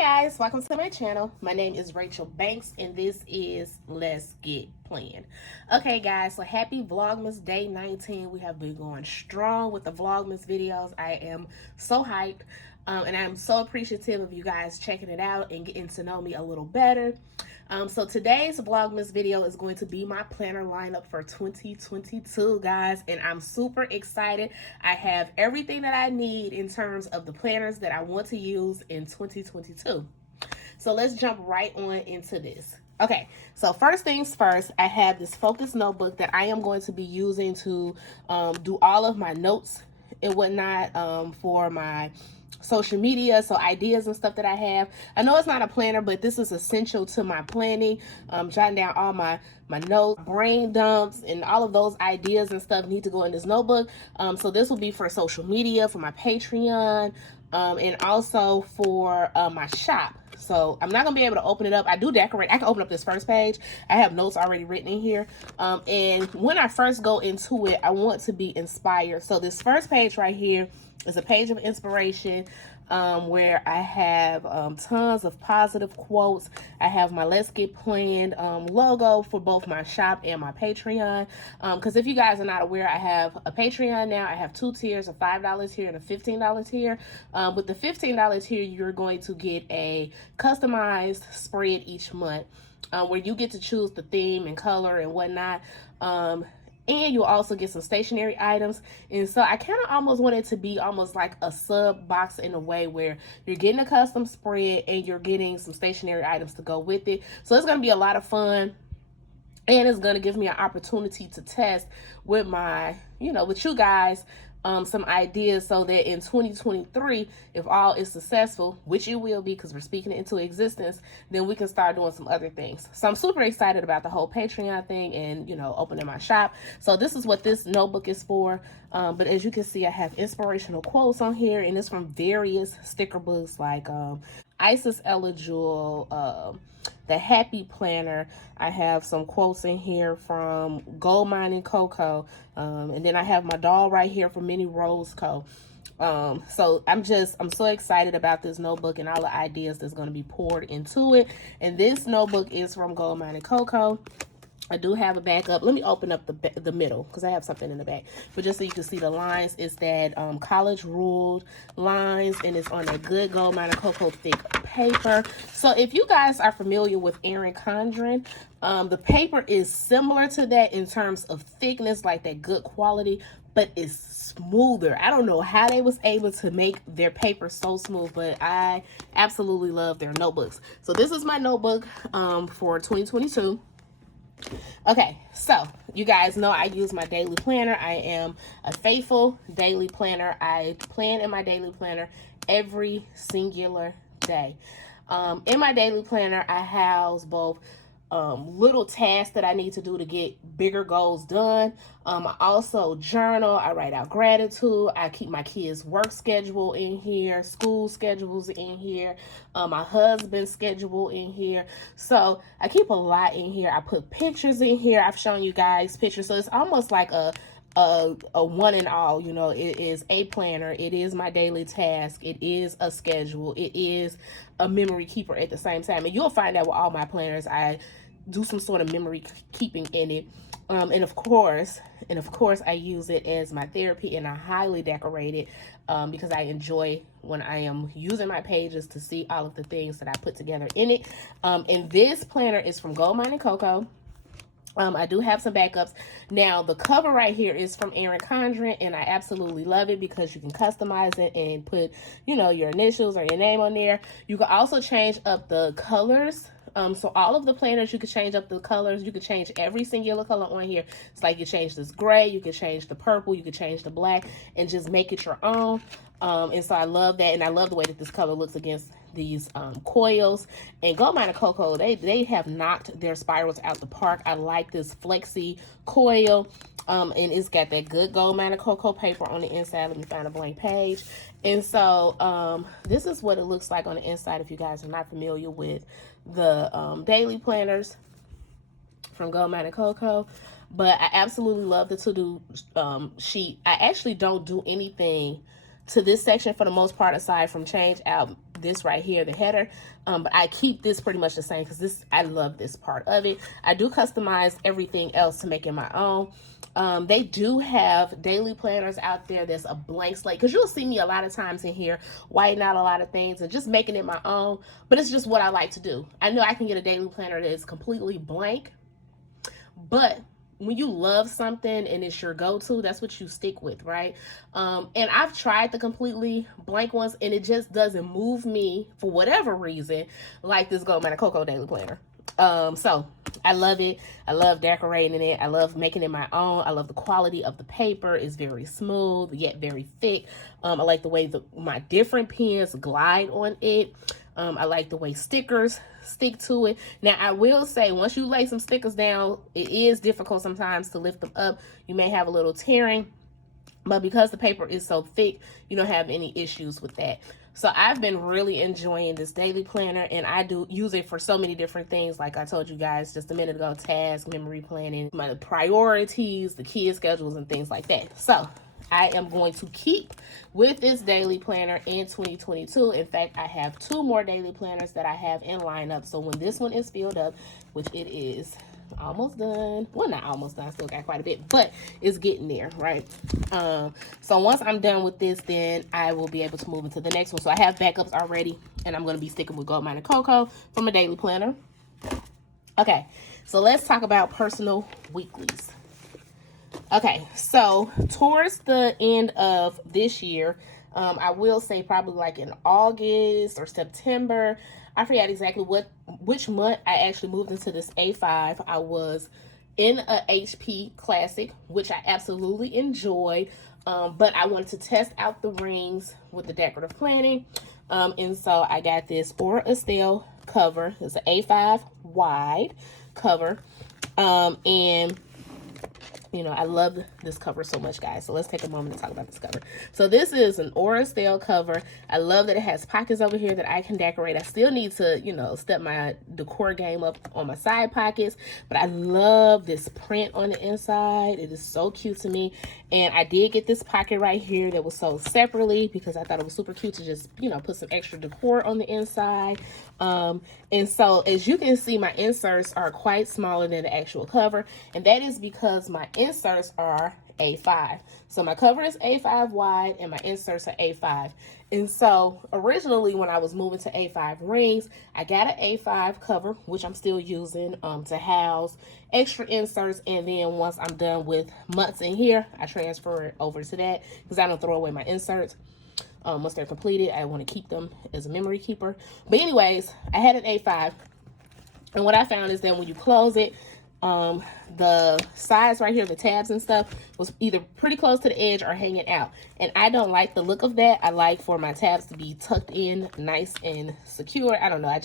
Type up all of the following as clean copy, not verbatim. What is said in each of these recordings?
Guys, welcome to my channel. My name is Rachel Banks and this is Let's Get Planned. Okay guys, so happy Vlogmas Day 19. We have been going strong with the Vlogmas videos. I am so hyped and I'm so appreciative of you guys checking it out and getting to know me a little better. So today's Vlogmas video is going to be my planner lineup for 2022, guys, and I'm super excited. I have everything that I need in terms of the planners that I want to use in 2022. So let's jump right on into this. Okay, so first things first, I have this focus notebook that I am going to be using to do all of my notes and whatnot for my social media, so ideas and stuff that I have. I know it's not a planner, but this is essential to my planning. Jotting down all my notes, brain dumps, and all of those ideas and stuff need to go in this notebook. So this will be for social media, for my Patreon, and also for my shop. So I'm not gonna be able to open it up. I do decorate. I can open up this first page. I have notes already written in here. And when I first go into it, I want to be inspired. So this first page right here is a page of inspiration where I have tons of positive quotes. I have my Let's Get Planned logo for both my shop and my Patreon. Because if you guys are not aware, I have a Patreon now. I have two tiers, a $5 tier and a $15 tier. With the $15 tier, you're going to get a customized spread each month where you get to choose the theme and color and whatnot. And you'll also get some stationery items. And so I kind of almost want it to be almost like a sub box in a way where you're getting a custom spread and you're getting some stationery items to go with it. So it's going to be a lot of fun. And it's going to give me an opportunity to test with my, with you guys, some ideas so that in 2023, if all is successful, which it will be because we're speaking it into existence, then we can start doing some other things. So I'm super excited about the whole Patreon thing and, opening my shop. So this is what this notebook is for. But as you can see, I have inspirational quotes on here, and it's from various sticker books like Isis Ella Jewel, the Happy Planner. I have some quotes in here from Gold Mining Coco, and then I have my doll right here from Minnie Rose Co. So I'm so excited about this notebook and all the ideas that's going to be poured into it. And this notebook is from Gold Mining Coco. I do have a backup. Let me open up the middle because I have something in the back. But just so you can see the lines, it's that college ruled lines, and it's on a good Gold Miner Cocoa thick paper. So if you guys are familiar with Erin Condren, the paper is similar to that in terms of thickness, like that good quality, but it's smoother. I don't know how they was able to make their paper so smooth, but I absolutely love their notebooks. So this is my notebook for 2022. Okay, so you guys know I use my daily planner. I am a faithful daily planner. I plan in my daily planner every singular day. In my daily planner, I house both little tasks that I need to do to get bigger goals done. I also journal. I write out gratitude. I keep my kids' work schedule in here, school schedules in here, my husband's schedule in here. So I keep a lot in here. I put pictures in here. I've shown you guys pictures. So it's almost like a one and all. It is a planner, it is my daily task, it is a schedule, it is a memory keeper at the same time. And you'll find out with all my planners, I do some sort of memory keeping in it. And of course, I use it as my therapy, and I highly decorate it because I enjoy when I am using my pages to see all of the things that I put together in it. And this planner is from Gold Mining Coco. I do have some backups. Now, the cover right here is from Erin Condren, and I absolutely love it because you can customize it and put, your initials or your name on there. You can also change up the colors. So all of the planners, you can change up the colors. You can change every singular color on here. It's like you change this gray, you can change the purple, you can change the black, and just make it your own. And so I love that, and I love the way that this color looks against these coils. And Gold Miner Coco, they have knocked their spirals out the park. I like this flexi coil, and it's got that good Gold Miner Coco paper on the inside. Let me find a blank page. And so this is what it looks like on the inside if you guys are not familiar with the daily planners from Gold Miner Coco. But I absolutely love the to-do sheet. I actually don't do anything to this section for the most part, aside from change out this right here, the header. But I keep this pretty much the same because this, I love this part of it. I do customize everything else to make it my own. They do have daily planners out there that's a blank slate, because you'll see me a lot of times in here whiting out a lot of things and just making it my own, but it's just what I like to do. I know I can get a daily planner that is completely blank, but when you love something and it's your go-to, that's what you stick with, right? And I've tried the completely blank ones, and it just doesn't move me for whatever reason like this Gold Manor Cocoa daily planner. So I love it. I love decorating it. I love making it my own. I love the quality of the paper. It's very smooth yet very thick. I like the way my different pens glide on it. I like the way stickers stick to it. Now, I will say, once you lay some stickers down, it is difficult sometimes to lift them up. You may have a little tearing, but because the paper is so thick, you don't have any issues with that. So I've been really enjoying this daily planner, and I do use it for so many different things. Like I told you guys just a minute ago, task, memory planning, my priorities, the kid schedules, and things like that. So I am going to keep with this daily planner in 2022. In fact, I have 2 more daily planners that I have in lineup. So when this one is filled up, which it is almost done, well, not almost done, I still got quite a bit, but it's getting there, right? So once I'm done with this, then I will be able to move into the next one. So I have backups already, and I'm going to be sticking with Gold Manor Cocoa from a daily planner. Okay, so let's talk about personal weeklies. Okay, so towards the end of this year, I will say probably like in August or September, I forget exactly which month I actually moved into this A5. I was in a HP Classic, which I absolutely enjoyed, but I wanted to test out the rings with the decorative planning, and so I got this Aura Estelle cover. It's an A5 wide cover, and you know, I love this cover so much, guys. So let's take a moment to talk about this cover. So this is an Aura Estelle cover. I love that it has pockets over here that I can decorate. I still need to, you know, step my decor game up on my side pockets. But I love this print on the inside. It is so cute to me. And I did get this pocket right here that was sold separately because I thought it was super cute to just, you know, put some extra decor on the inside. And so as you can see, my inserts are quite smaller than the actual cover. And that is because my inserts are A5. So my cover is A5 wide and my inserts are A5. And so originally when I was moving to A5 rings, I got an A5 cover, which I'm still using to house extra inserts. And then once I'm done with months in here, I transfer it over to that because I don't throw away my inserts. Once they're completed, I want to keep them as a memory keeper. But anyways, I had an A5. And what I found is that when you close it, the sides right here, the tabs and stuff, was either pretty close to the edge or hanging out. And I don't like the look of that. I like for my tabs to be tucked in nice and secure. I don't know.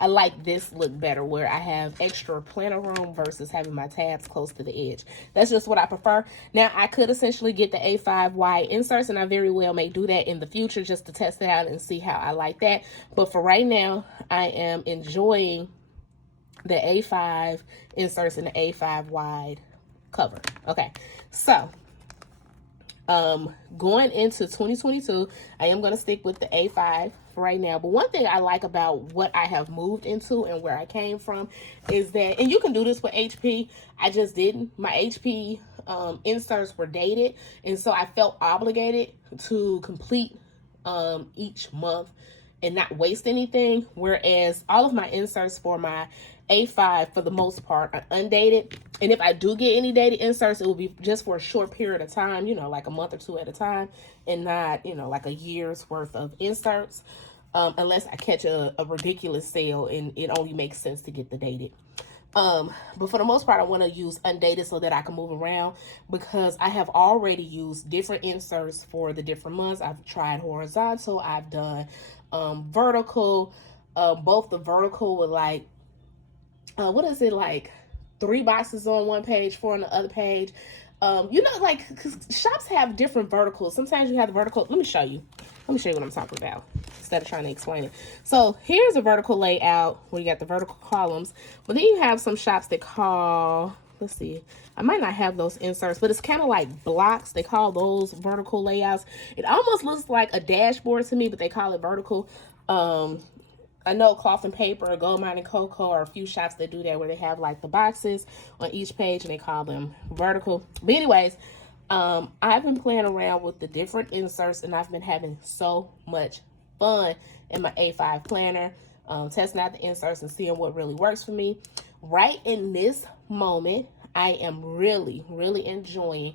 I like this look better where I have extra planner room versus having my tabs close to the edge. That's just what I prefer. Now, I could essentially get the A5 wide inserts, and I very well may do that in the future just to test it out and see how I like that. But for right now, I am enjoying the A5 inserts in the A5 wide cover. Okay, so going into 2022, I am going to stick with the A5 for right now. But one thing I like about what I have moved into and where I came from is that, and you can do this with HP, I just didn't. My HP inserts were dated, and so I felt obligated to complete each month and not waste anything, whereas all of my inserts for my A5 for the most part are undated. And if I do get any dated inserts, it will be just for a short period of time, you know, like a month or 2 at a time, and not, you know, like a year's worth of inserts, unless I catch a ridiculous sale and it only makes sense to get the dated. But for the most part, I want to use undated so that I can move around, because I have already used different inserts for the different months. I've tried horizontal, I've done vertical, both the vertical with like, what is it, like 3 boxes on one page, 4 on the other page. You know, like, cause shops have different verticals. Sometimes you have the vertical. Let me show you what I'm talking about instead of trying to explain it. So here's a vertical layout where you got the vertical columns, but then you have some shops that call let's see, I might not have those inserts, but it's kind of like blocks. They call those vertical layouts. It almost looks like a dashboard to me, but they call it vertical. I know Cloth and Paper, Gold Mine and Cocoa are a few shops that do that, where they have like the boxes on each page and they call them vertical. But anyways, I've been playing around with the different inserts, and I've been having so much fun in my A5 planner, testing out the inserts and seeing what really works for me. Right in this moment, I am really enjoying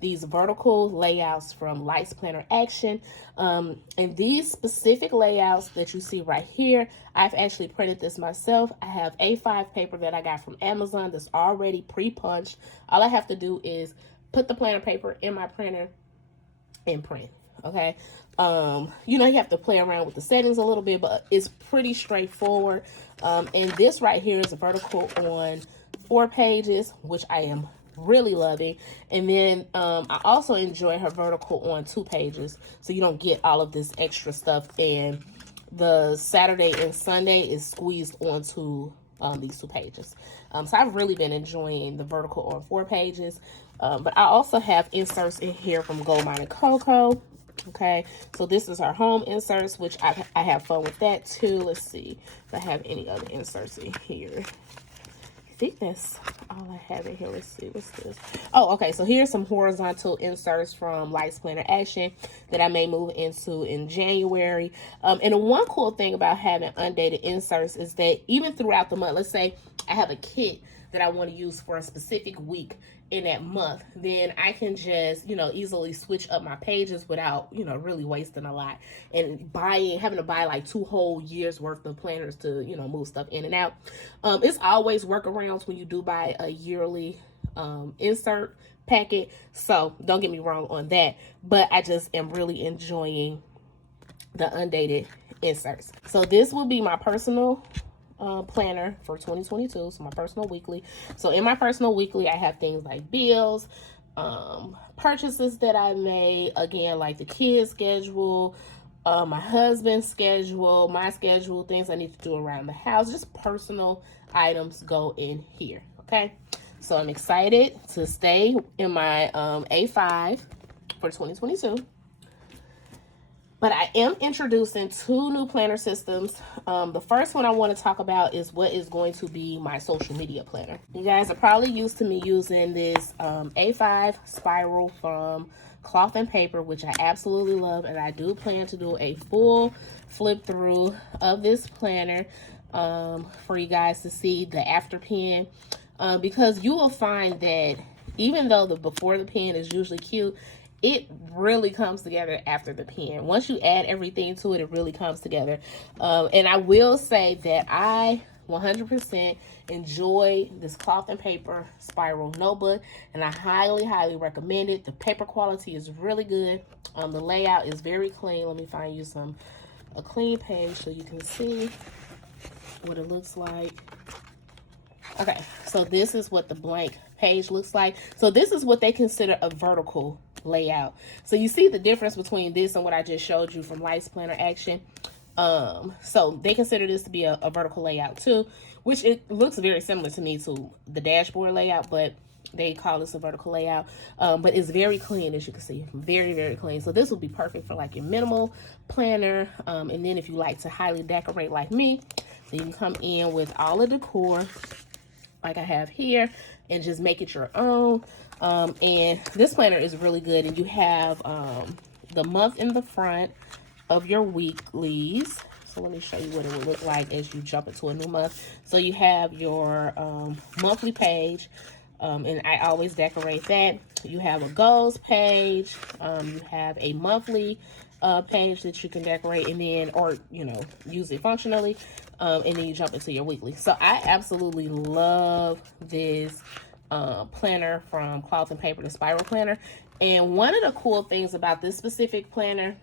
these vertical layouts from Lights Planner Action. And these specific layouts that you see right here, I've actually printed this myself. I have A5 paper that I got from Amazon that's already pre-punched. All I have to do is put the planner paper in my printer and print. Okay. You know, you have to play around with the settings a little bit, but it's pretty straightforward. And this right here is a vertical on 4 pages, which I am really loving. And then I also enjoy her vertical on 2 pages, so you don't get all of this extra stuff, and the Saturday and Sunday is squeezed onto these 2 pages. So I've really been enjoying the vertical on 4 pages. But I also have inserts in here from Gold Mine and Cocoa. Okay, so this is our home inserts, which I have fun with that too. Let's see if I have any other inserts in here. I think that's all I have in here. Let's see, what's this? Oh, okay, so here's some horizontal inserts from Lights Planner Action that I may move into in January. And the one cool thing about having undated inserts is that even throughout the month, let's say I have a kit that I want to use for a specific week in that month, then I can just, you know, easily switch up my pages without, you know, really wasting a lot and having to buy like 2 whole years worth of planners to, you know, move stuff in and out. It's always workarounds when you do buy a yearly insert packet, so don't get me wrong on that, but I just am really enjoying the undated inserts. So this will be my personal planner for 2022, so my personal weekly. So in my personal weekly, I have things like bills, purchases that I made, again, like the kids schedule, my husband's schedule, my schedule, things I need to do around the house, just personal items go in here. Okay, so I'm excited to stay in my A5 for 2022. But I am introducing 2 new planner systems. The first one I want to talk about is what is going to be my social media planner. You guys are probably used to me using this A5 spiral from Cloth and Paper, which I absolutely love. And I do plan to do a full flip through of this planner for you guys to see the after pen. Because you will find that even though the before the pen is usually cute, it really comes together after the pen. Once you add everything to it, it really comes together. And I will say that I 100% enjoy this Cloth and Paper spiral notebook, and I highly recommend it. The paper quality is really good. The layout is very clean. Let me find you a clean page so you can see what it looks like. Okay, so this is what the blank page looks like. So this is what they consider a vertical layout. So you see the difference between this and what I just showed you from Lights Planner Action. So they consider this to be a vertical layout too, which it looks very similar to me to the dashboard layout, but they call this a vertical layout. But it's very clean, as you can see, very clean. So this will be perfect for like your minimal planner. And then if you like to highly decorate like me, so you can come in with all of the decor like I have here and just make it your own. And this planner is really good, and you have the month in the front of your weeklies. So let me show you what it would look like as you jump into a new month. So you have your monthly page, and I always decorate that. You have a goals page, you have a monthly page that you can decorate, and then, or, you know, use it functionally, and then you jump into your weekly. So I absolutely love this planner from Cloth and Paper, the spiral planner. And one of the cool things about this specific planner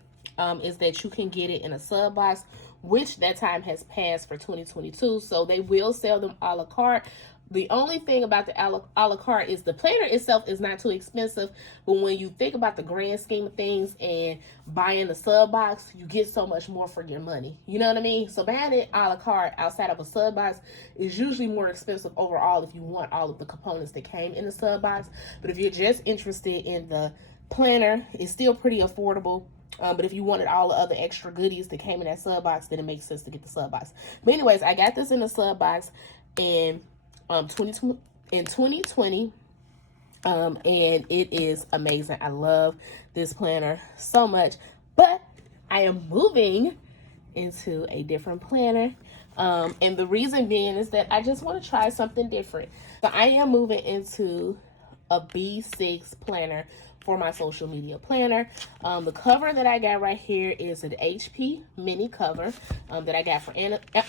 is that you can get it in a sub box, which that time has passed for 2022. So they will sell them a la carte, The only thing about the a la carte is the planner itself is not too expensive, but when you think about the grand scheme of things and buying the sub box, you get so much more for your money. You know what I mean? So buying it a la carte outside of a sub box is usually more expensive overall if you want all of the components that came in the sub box. But if you're just interested in the planner, it's still pretty affordable. But if you wanted all the other extra goodies that came in that sub box, then it makes sense to get the sub box. But anyways, I got this in the sub box in 2020, and it is amazing. I love this planner so much, but I am moving into a different planner, and the reason being is that I just want to try something different. So I am moving into a B6 planner for my social media planner. The cover that I got right here is an HP mini cover that I got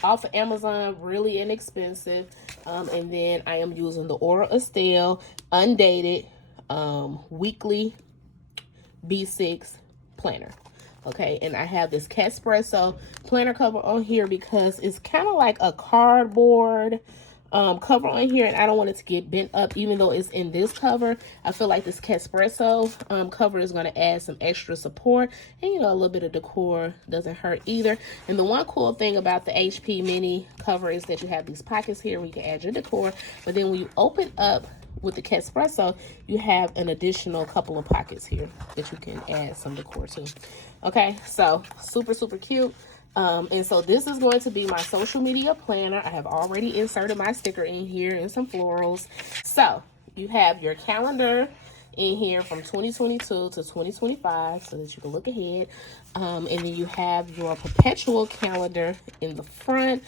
off of Amazon, really inexpensive. And then I am using the Aura Estelle undated weekly B6 planner. Okay, and I have this Caspresso planner cover on here because it's kind of like a cardboard cover on here, and I don't want it to get bent up. Even though it's in this cover, I feel like this Caspresso cover is going to add some extra support, and you know, a little bit of decor doesn't hurt either. And the one cool thing about the HP mini cover is that you have these pockets here where you can add your decor, but then when you open up with the Caspresso, you have an additional couple of pockets here that you can add some decor to. Okay, so super cute. And so this is going to be my social media planner. I have already inserted my sticker in here and some florals. So you have your calendar in here from 2022 to 2025 so that you can look ahead. And then you have your perpetual calendar in the front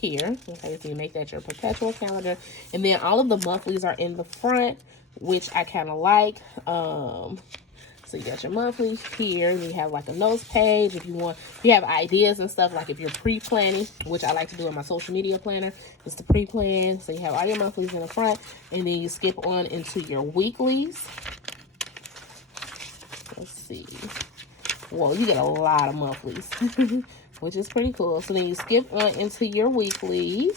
here. Okay, so you make that your perpetual calendar. And then all of the monthlies are in the front, which I kind of like. So you got your monthly here, and you have like a notes page if you have ideas and stuff, like if you're pre-planning, which I like to do in my social media planner, is to pre-plan. So you have all your monthlies in the front, and then you skip on into your weeklies. Let's see. Well, you get a lot of monthlies, which is pretty cool. So then you skip on into your weeklies.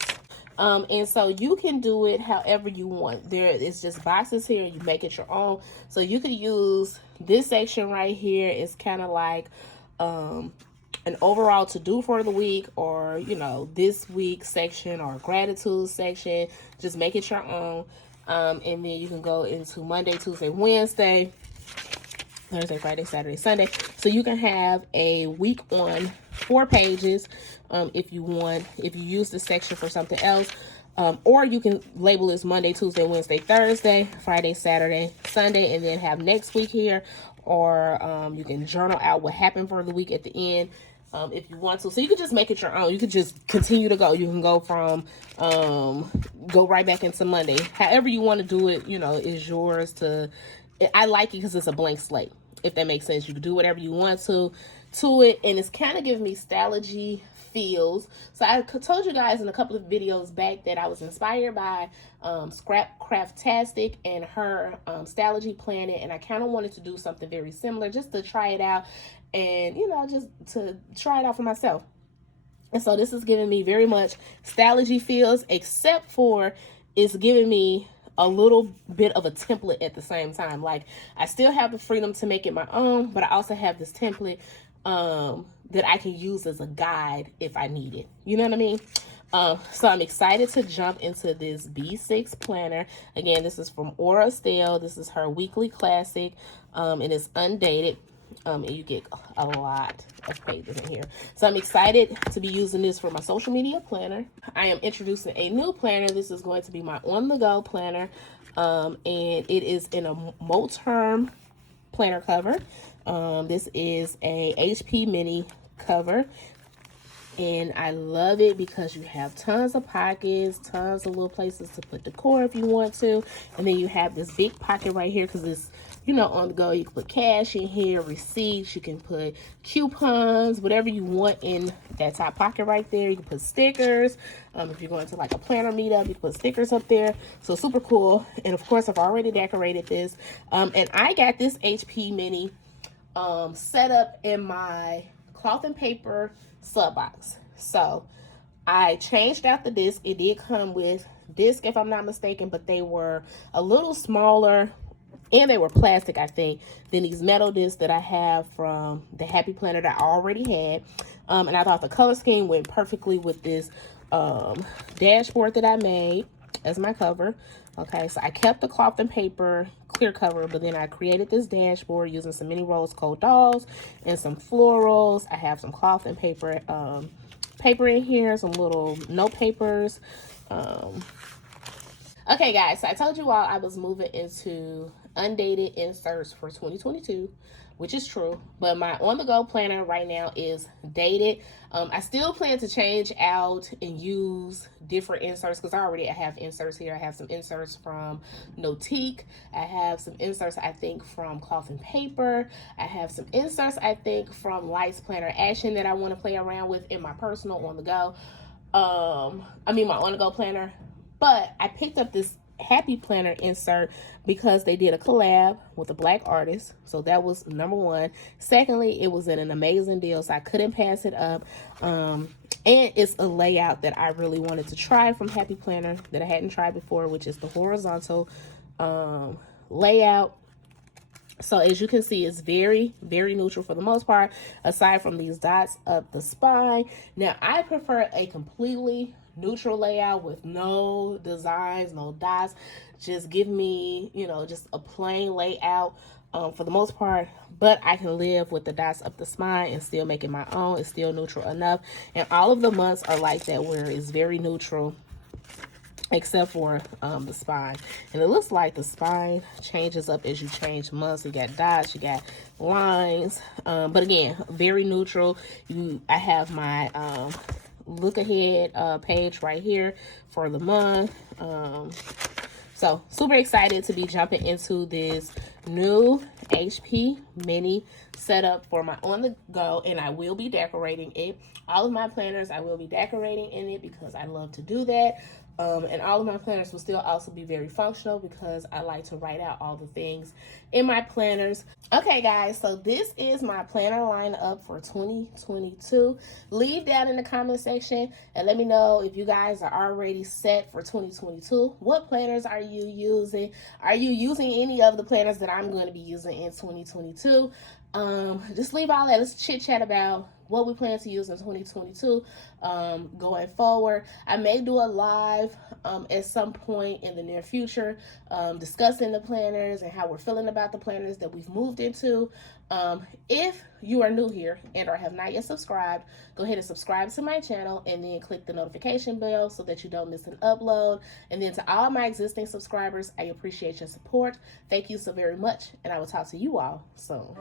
And so you can do it however you want. There is just boxes here. You make it your own. So you could use this section right here. It's kind of like an overall to-do for the week, or, you know, this week section or gratitude section. Just make it your own. And then you can go into Monday, Tuesday, Wednesday, Thursday, Friday, Saturday, Sunday. So you can have a week on 4 pages if you use this section for something else. Or you can label this Monday, Tuesday, Wednesday, Thursday, Friday, Saturday, Sunday, and then have next week here. Or you can journal out what happened for the week at the end if you want to. So you can just make it your own. You could just continue to go. You can go from, go right back into Monday. However you want to do it, you know, is yours to. I like it because it's a blank slate, if that makes sense. You can do whatever you want to it, and it's kind of giving me stylogy feels. So I told you guys in a couple of videos back that I was inspired by Scrap Craftastic and her stylogy planet, and I kind of wanted to do something very similar just to try it out, and you know, just to try it out for myself. And so this is giving me very much stylogy feels, except for it's giving me a little bit of a template at the same time. Like, I still have the freedom to make it my own, but I also have this template that I can use as a guide if I need it. You know what I mean? So I'm excited to jump into this B6 planner. Again, this is from Aura Estelle. This is her weekly classic, and it's undated. And you get a lot of pages in here. So I'm excited to be using this for my social media planner. I am introducing a new planner. This is going to be my on-the-go planner. And it is in a Moterm planner cover. This is a HP mini cover. And I love it because you have tons of pockets, tons of little places to put decor if you want to. And then you have this big pocket right here because it's, you know, on the go. You can put cash in here, receipts, you can put coupons, whatever you want in that top pocket right there. You can put stickers. If you're going to like a planner meetup, you can put stickers up there. So super cool. And of course, I've already decorated this. And I got this HP mini set up in my cloth and paper sub box. So I changed out the disc. It did come with disc, if I'm not mistaken, but they were a little smaller and they were plastic, I think, than these metal discs that I have from the Happy Planner that I already had. And I thought the color scheme went perfectly with this dashboard that I made as my cover. Okay, so I kept the cloth and paper clear cover, but then I created this dashboard using some mini rose gold dolls and some florals. I have some cloth and paper paper in here, some little note papers. Okay, guys, so I told you all I was moving into undated inserts for 2022, which is true, but my on-the-go planner right now is dated. I still plan to change out and use different inserts because I already have inserts here. I have some inserts from Notique. I have some inserts, I think, from Cloth and Paper. I have some inserts, I think, from Lights Planner Action that I want to play around with in my personal on-the-go. My on-the-go planner. But I picked up this Happy Planner insert because they did a collab with a black artist. So that was number one. Secondly, it was in an amazing deal, so I couldn't pass it up. And it's a layout that I really wanted to try from Happy Planner that I hadn't tried before, which is the horizontal layout. So as you can see, it's very, very neutral for the most part, aside from these dots up the spine. Now, I prefer a completely neutral layout with no designs, no dots. Just give me, just a plain layout for the most part. But I can live with the dots up the spine and still make it my own. It's still neutral enough. And all of the months are like that, where it's very neutral, except for the spine. And it looks like the spine changes up as you change months. You got dots, you got lines, but again, very neutral. I have my look ahead page right here for the month. So super excited to be jumping into this new HP mini setup for my on the go, and I will be decorating it. All of my planners I will be decorating in it because I love to do that. And all of my planners will still also be very functional because I like to write out all the things in my planners. Okay, guys, so this is my planner lineup for 2022. Leave down in the comment section and let me know if you guys are already set for 2022. What planners are you using? Are you using any of the planners that I'm going to be using in 2022? Just leave all that. Let's chit chat about what we plan to use in 2022 going forward. I may do a live at some point in the near future discussing the planners and how we're feeling about the planners that we've moved into. If you are new here and or have not yet subscribed, go ahead and subscribe to my channel and then click the notification bell so that you don't miss an upload. And then to all my existing subscribers, I appreciate your support. Thank you so very much, and I will talk to you all soon.